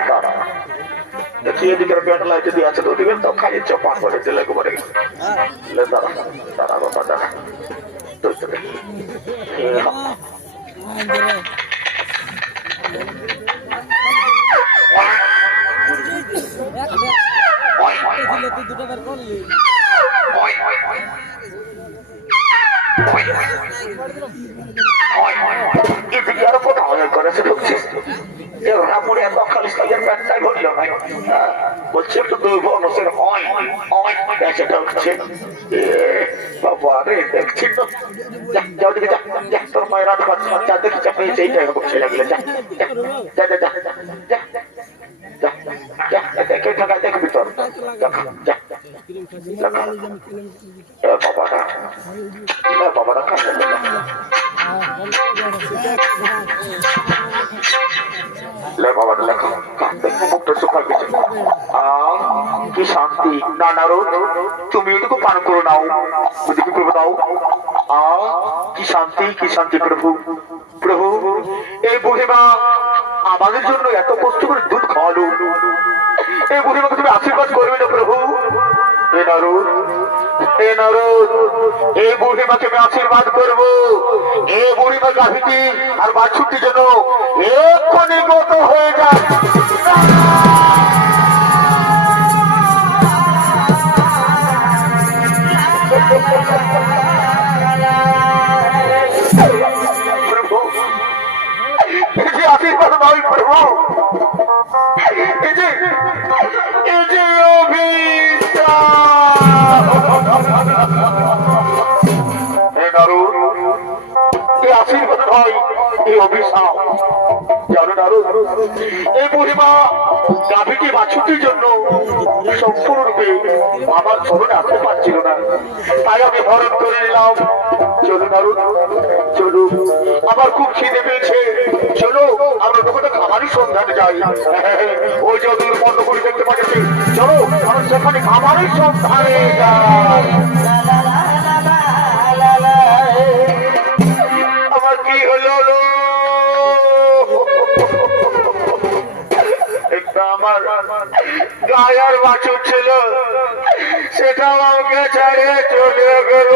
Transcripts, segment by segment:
দাঁড়া দেখি এদিকের ব্যাটলাইট দিয়ে আছে তো ওদিকে তো খালি চপান করে দিলে একবারে দাঁড়া দাঁড়া বাবা দাঁড়া আরো কোথাও করেছে ঢুকছিস বলছে একটু দুর্বলের হয় সেটা হচ্ছে বাবা রে দেখছি তো যাও দিকে যা তোর মায়ের রাত যা দেখি চাপ সেইটাই করছে লাগলে যা যা যা যা যা যা যা দেখে থাকা দেখবি তোর বাবাটা বাবাটা কাছে কি শান্তি না নারদ তুমি এটুকু পান করে নাও ওদিকে করে দাও কি শান্তি প্রভু প্রভু এই বুড়িমা আমাদের জন্য এত কষ্ট করে দুধ খাওয়ালো এই বুড়িমাকে তুমি আশীর্বাদ করবে না প্রভু হে নারদ হে নারদ এই বুড়িমাকে আমি আশীর্বাদ করবো এই বুড়িমা গাভীটি আর বাছুরটির জন্য এক্ষুনি গত হয়ে যায় প্রভু এই যে আশীর্বাদ নয় প্রভু এই যে আশীর্বাদ হয় এই অভিশাপ জানো নারদ এই বুড়িমা গাভীটি বাছুরটির জন্য সম্পূর্ণরূপে আমার স্মরণে আসতে পারছিল না তাই আমি হরণ করে নিলাম চলো নারদ চলো আমার খুব খিদে পেয়েছে চলো আমরা ওখানে খাবারই সন্ধানে যাই ওই যে দূর বন্ধ করে দেখতে পাচ্ছি চলো আমরা সেখানে খাবারই সন্ধানে যাই আমার কি হলো একটা আমার গায়ের বাছুর ছিল সেটাও আমাকে ছেড়ে চলে গেল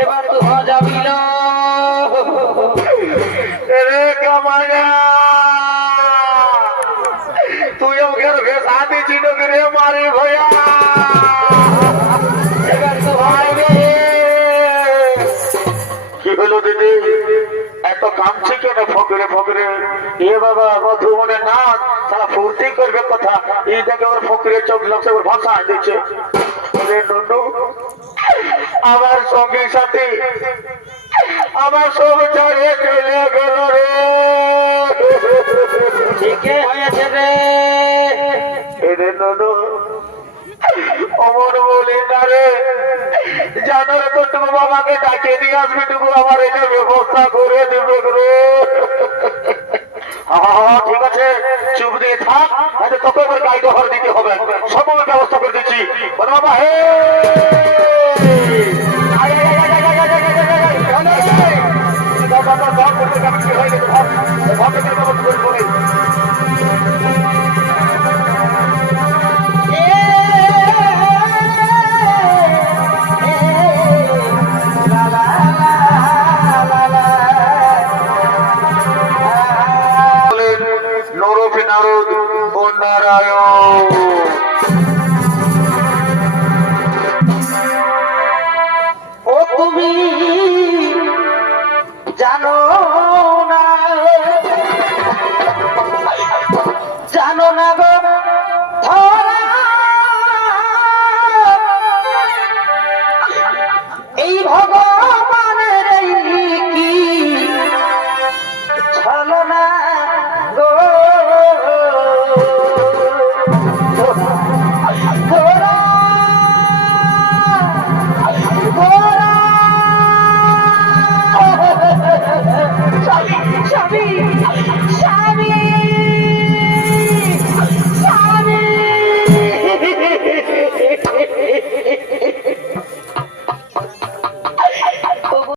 এবার তো যাবিল রে কামায়া তুই আমাকে ভেসা দিছিল রে মারি ভয়া এবার তো ভাই রে কি হলো দিদি এত কামছে কেন ফকরে ফকরে এ বাবা মধুমনের নাচ তারা ফুর্তি করবে কথা এই দেখে ওর ফকরে চোখ লাগছে ওর ভাষা দিচ্ছে আমার সঙ্গে সাথে আমার সব চলে চলে গেল রে ঠিকই হয়েছে রে অমর বলি না রে জানো তো তুমি বাবাকে ডাকে দিয়ে আসবে টুকু আমার এটা ব্যবস্থা করে দেবে রে ঠিক আছে চুপ দিয়ে থাক তোকে গাড়ি ঘর দিতে হবে সব ব্যবস্থা করে দিচ্ছি বাবা হে